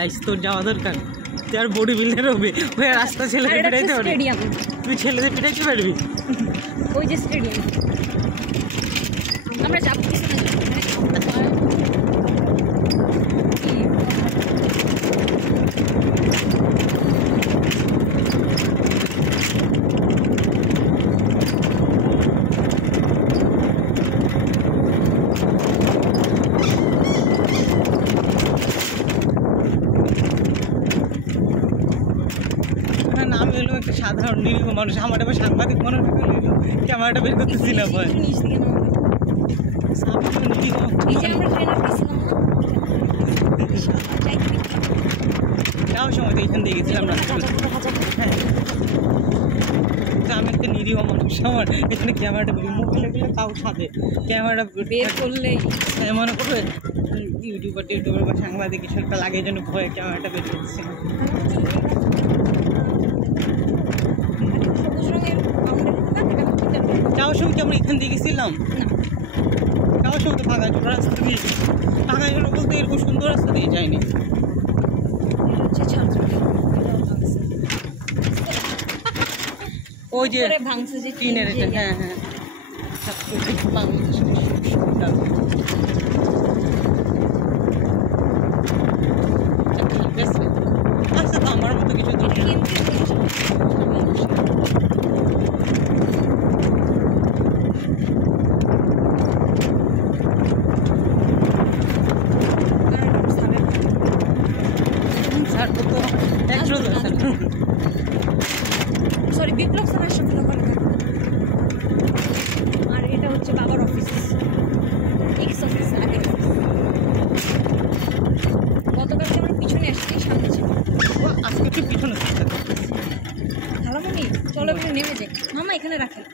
যাইস, তোর যাওয়া দরকার। তুই আর বডি বিল্ডার হবে, ওই রাস্তা ছেলেদের পিটাইতে পারবি, তুই ছেলেদের পিটাইতে পারবি। ওই যে স্টেডিয়াম আমরা যাবো আমি হলাম একটা সাধারণ নিরীহ মানুষ, আমার এবার সাংবাদিক মনে রাখা হইলো, ক্যামেরাটা বের করতেছি না ভয়। যাওয়ার সময় তো এখান দিয়ে গেছিলাম না। হ্যাঁ, আমি একটা নিরীহ মানুষ, আমার এখানে ক্যামেরাটা মোবাইলে গেলে তাও সাথে ক্যামেরাটা বের করলেই মনে করবে ইউটিউবার বা সাংবাদিক কিছু একটা লাগে, এই জন্য ভয়ে ক্যামেরাটা বের করতেছি না। যাওয়ার সময় কি আমরা এখান দিয়ে গেছিলাম? যাওয়ার সময় তো ফাঁকা ছোট রাস্তা দিয়ে, ফাঁকা ছোট বলতে এরকম সুন্দর রাস্তা দিয়ে যায়নি। ওই যে টিনের, হ্যাঁ হ্যাঁ, আচ্ছা তো আমার মতো কিছু সরি বিপ্লব স্যার আসবে ওখানে। আর এটা হচ্ছে বাবার অফিস, এক্স অফিস, আগের অফিস। গতকালকে আমরা পিছনে আসছি, সামনে ছিল, আজকে একটু পিছনে। খালামণি চলো এখানে নেমে যাই, মামা এখানে রাখেন।